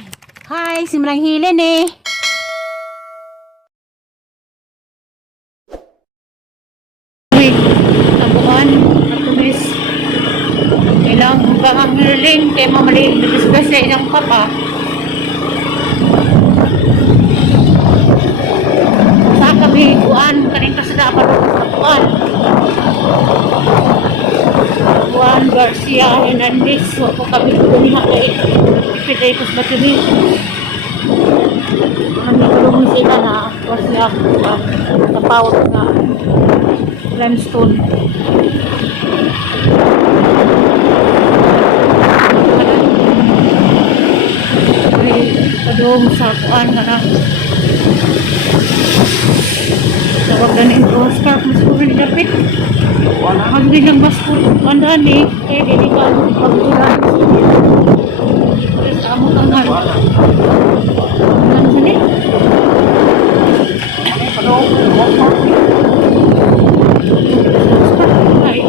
Hi, simrang hilin eh. Uy, tabuan, matulis. Ilang ba ang hilin kay mamali discuss sa ilang papa. Sa kami kuan kaning kasadapan sa kuan. Juan Garcia Hernandez, so ako kami kumiha kay Ipitaytos Batumi. Nagtulungan sila na kasi ako napawag na limestone. Padung sa kuan na tawag na ni Oscar mas ko rin dapit wala kang bilang mas ko andaan eh kaya hindi ka pagtulan sa amo kang ano sani ay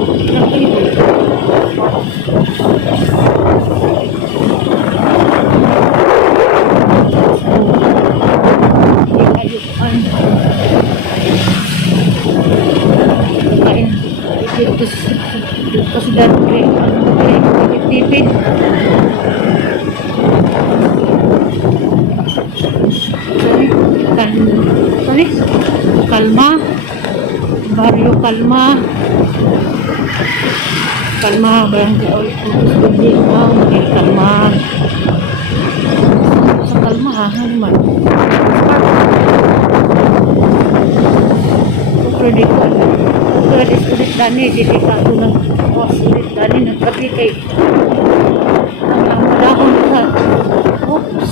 kasi dati tipid sorry Kalma Barrio Kalma Barangay Kalma sa Kalma ano man ulit dani dili ka ito ng ulit dani nagkabi kay ang malahon sa oops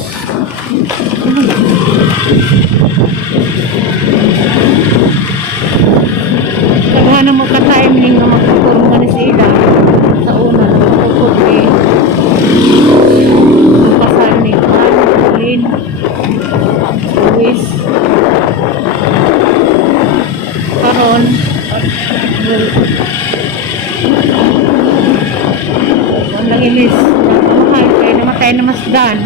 kaya na magka-timing na magtuturong ka na sila sa una nagtuturong kay kasal ni Lynn Luis karon ang nangilis kaya namatay na masdan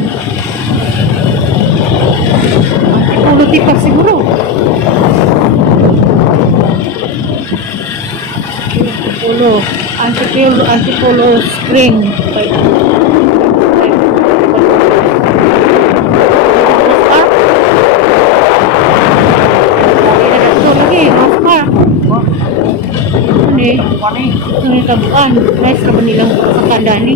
antipolo siguro antipolo spring ini tabuan guys sa nilang sakandani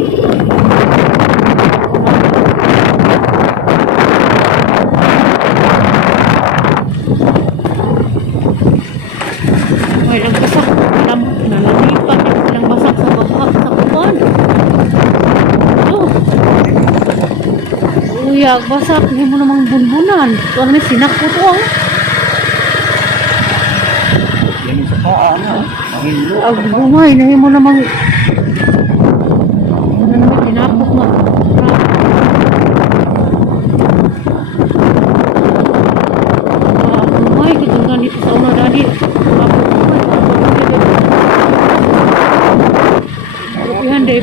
may nagbasak nalalipat lang basak sa baba sa kuwan uyag basak hindi mo namang bunbunan ito ano sinak po ito ang bumay na mo namang ano naman tinapok na bumay kita ganito sa una dali rupihan deh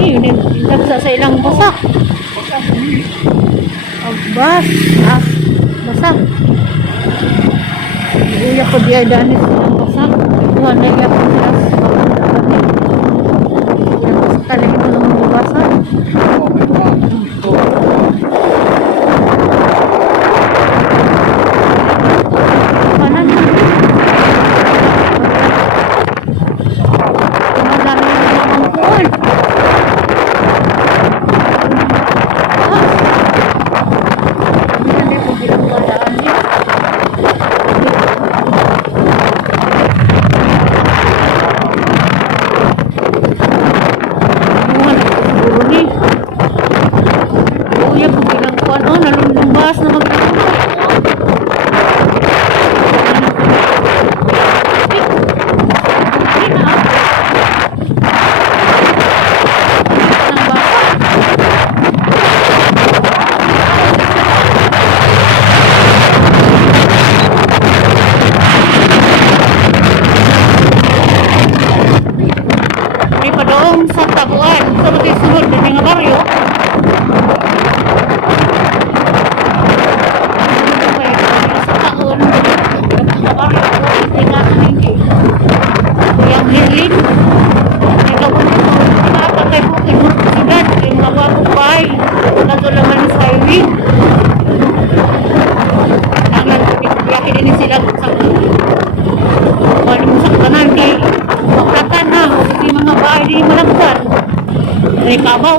ini yun nagsa sa ilang basak agbas basak uya ko dia dani silang basak tuhan na iya ko sila sa pagkakataon yang sekali itu nang basak kanan padung sa Taguan. Sa buti sunod na nga baryo. Sa taon, sa baryo ko, tingnan hindi. Kuyang Merlin. Ikaw ko nito, pinapatay po kinurkusidad. Yung mga kupay. Natulaman sa highway. Biyakin din sila sa wala mo sa kanan kay maklatan na hindi mga bahay di malagsan ay kabaw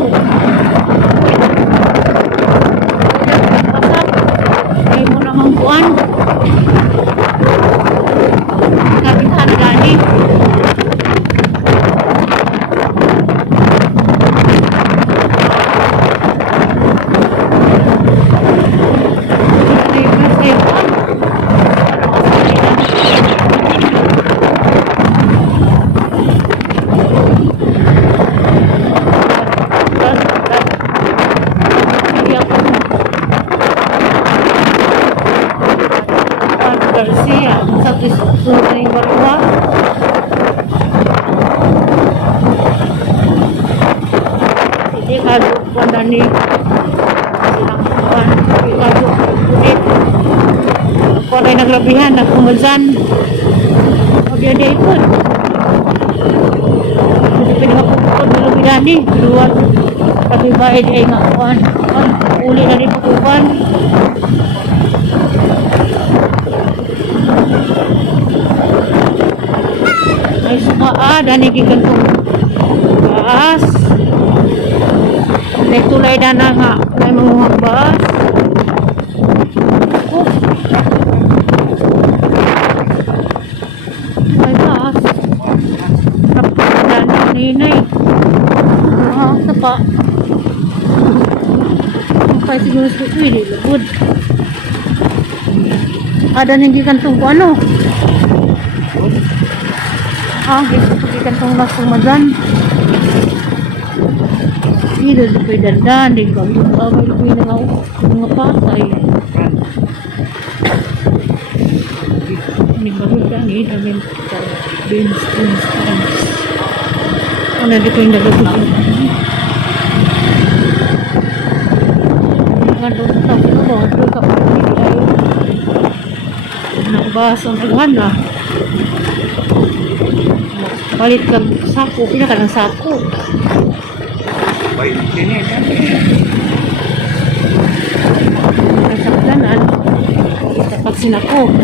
pasap ay mo namang kuan kapitan gani Garcia sa sunod na yung barwa hindi kado wala ni silang kuwan hindi kado ulit kung ay naglabihan nagkumazan magyaday po hindi pinakapupukod na labihan ni luwag tapi bahay ay nga kuwan uli na rin pukupan ay suka dani gikan kong baas ay tulay na nga ay mga baas ay baas rapadan ninay sapa ay siguro sa ini lubod ada nang gikan kong ano ikan tong langsung madan ini dah sampai dandan di kampung awal lebih dengan patay ini baru kan ini dalam beans mana ada yang dah lebih dengan dong tahu itu bawa tu kapal ini ayo nak bahas orang mana palit kang sako, pila ka ng sako. Baik, sini kan. Ay sa kanan, tapaksin ako.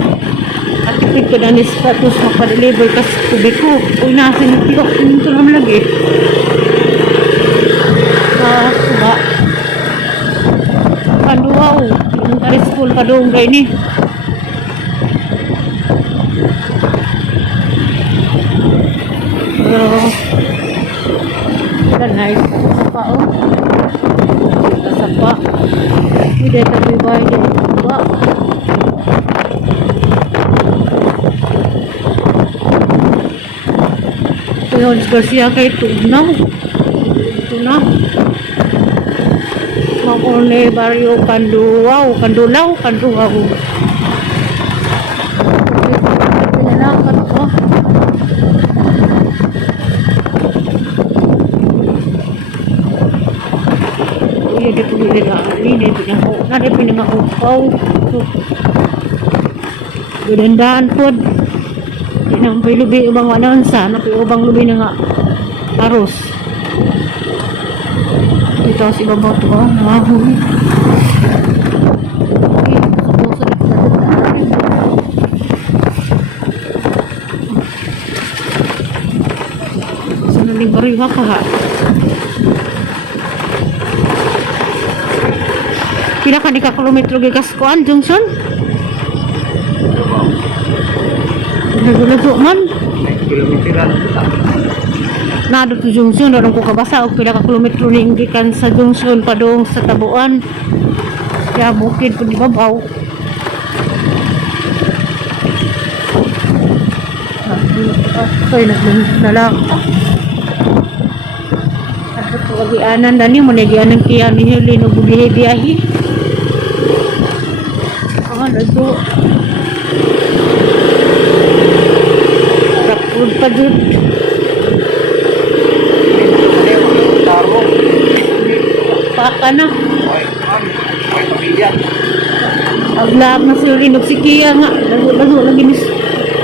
At kapit ko na ni status mapadeliver kas tubig ko. Uy, nasin yung tiyok, ito naman lagi. Suba. Panduaw, yung kari school pa doon kayo ni. Nice sapa sapa hindi tabi bay din ba Leon Garcia kay tunaw Mamone barrio Kandulaw pinalakan ko dia pergi dekat ini dia pinang upaw gedendaan pun nampai lebih ubang wanansa nampai ubang lebih nga arus ito si babaw to mahuli sana limbari ka ha pila ka di ka kilometro gikas kuan junction lagu-lagu man Kilometeran na do to junction do ko kabasa og pila ka kilometro ni gikan sa junction padung sa Tabuan ya bukid pud di babaw naglalak at pag-anan dani mo nagyanan kiya ni Helen og biyahe nado rapod pa jud baka na. May pamilya. Aglaag na sila rin si Kia nga. Lago lagi ni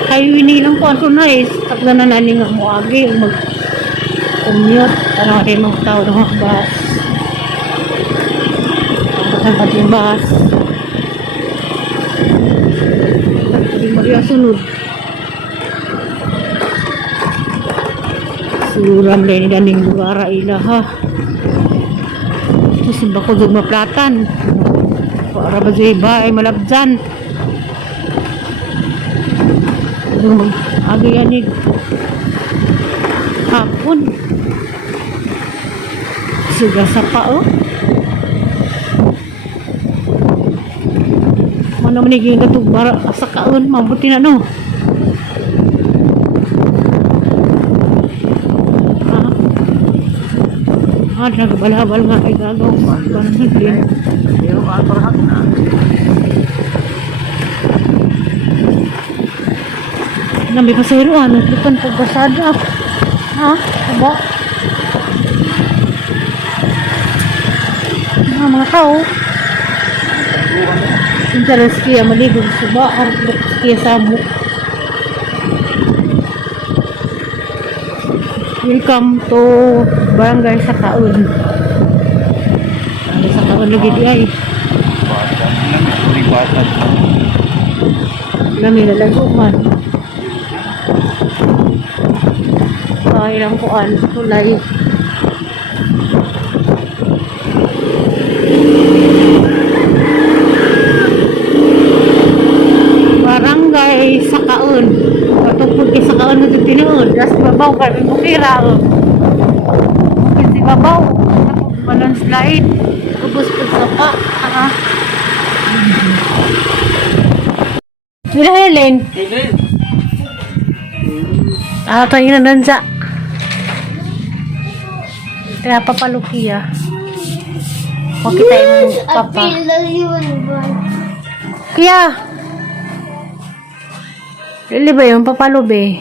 highway nilang po. Aso na eh. Takla na nani nga mo agi. Mag-commute. Ano rin mga tao ng mga bus. Ang pati yung bus. Hindi Maria sunod. Suluran rin daning lugar ila ha. Tapos ba ko dug maplatan. Para ba siya iba ay malabjan. Agi yanig. Hapon. Suga sa pa oh. Mana maniging katug bara sa kaon mabuti na no. Nagbalabal nga ay gagaw. Parang higling. Pero parang na. Nambi pasero ano. Lupan pagbasada. Ha? Aba? Mga tao. Interes kaya maligog suba. Arap kaya sabu. Welcome to Barangay Sakaun. Barangay Sakaun lagi di ay. Lami na lago man. Ilang kuan tulay. Barangay Sakaun. Patungkol kay Sakaun na tinuod. Das babaw kay bukira. Kasi babaw. Tapos balon slide. Ubus po sa pa. Mira Helen. Tayo na doon sa kaya papalukiya. O kita yung papa. Kaya Lili ba yun? Papalube.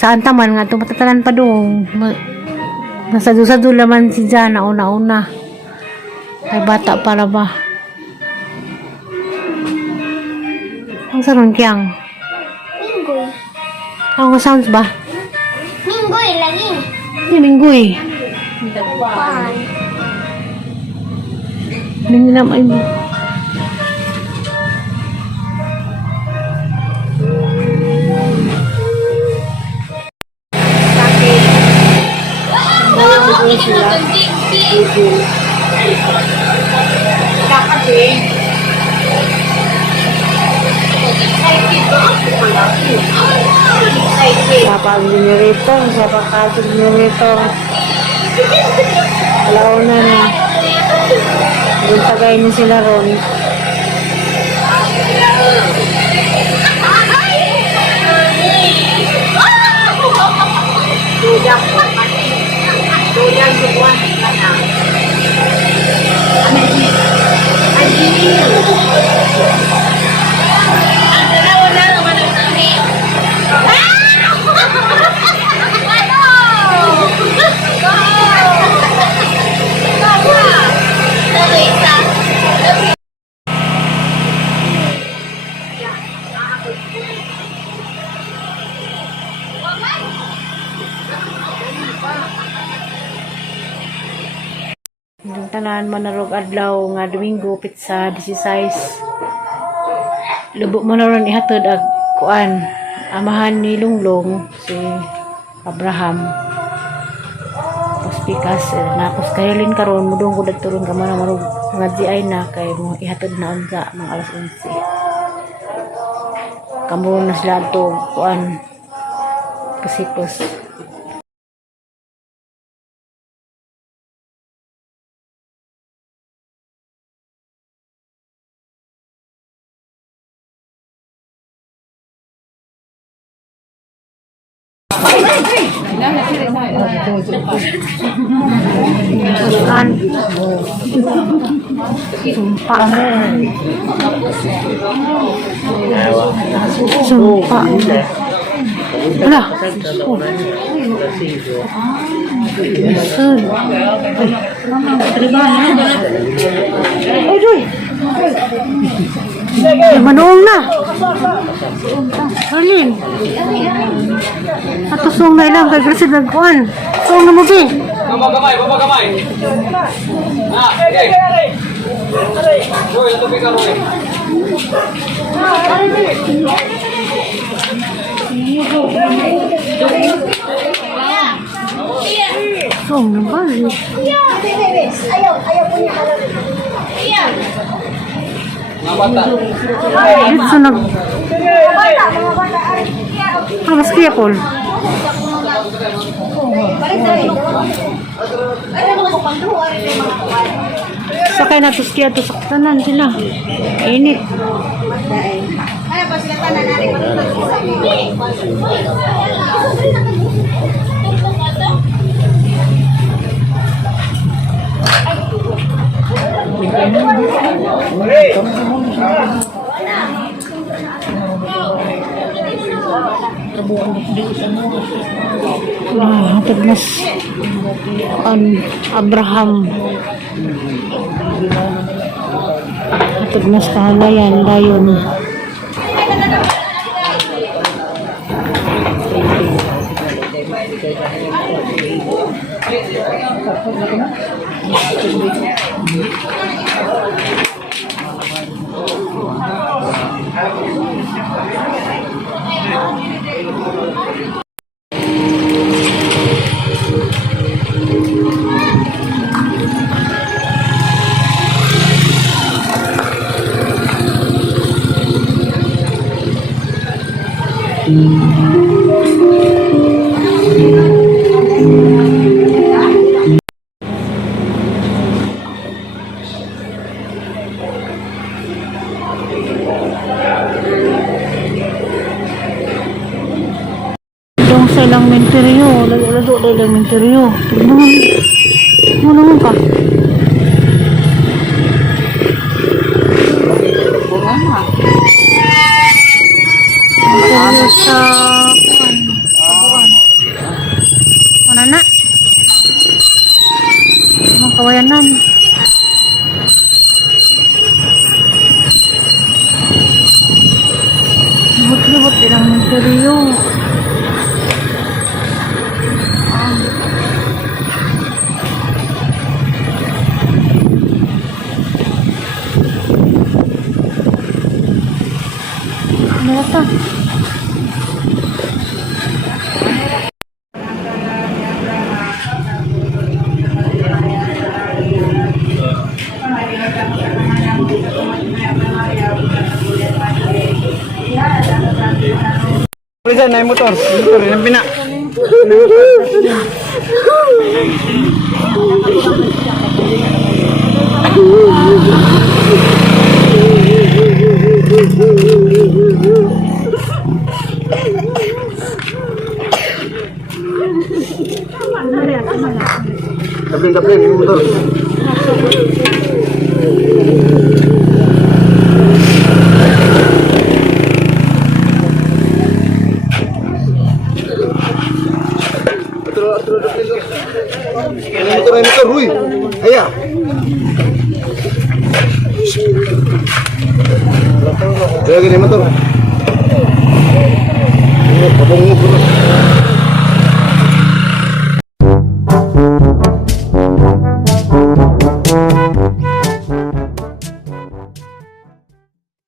Saan taman nga ito? Matatanan pa doon. Nasado-sado laman si Jana. Una-una. Ay bata para ba? Ang sarong kiyang? Minggoy. Ang sounds ba? Minggoy lagi. Minggoy. Pan. Minggoy na may siapa generator, siapa kasih generator. Alaw na na. Doon tagay na sila ron. Yung tanan manarog adlaw nga Domingo pitsa 16. Lubok mo na ron ihatod ag kuan amahan ni Lunglong si Abraham. Pikas napos kayo lin karon mudong ko dagturon ka man marug nga di ay na kay mo ihatod na unsa mga alas 11. Kamo na sila to kuan pasipos. Sumpa. Wala. Sud. Manuong na. Arlin. Ato song na ilang kay Gracie Dagkuan. Song na mo bi. Gamay. Ah, okay. Roy, ito ka Roy. Song na ba? Mga bata. Dito nag... Mas kaya Paul. Sakay na tuskya to sa tanan sila. Init. Hatid mas Abraham. Hatid mas kahalayan dayon. Itong sa elementaryo, lalo na elementaryo. Tignan ka. Ano sa ano na? Mga kawayanan. Libot-libot din ang interior. Ano ito? Prisa na yung motor yung pina. Kapling yung motor. Ini motor Rui. Ayah. Saya gini motor. Ini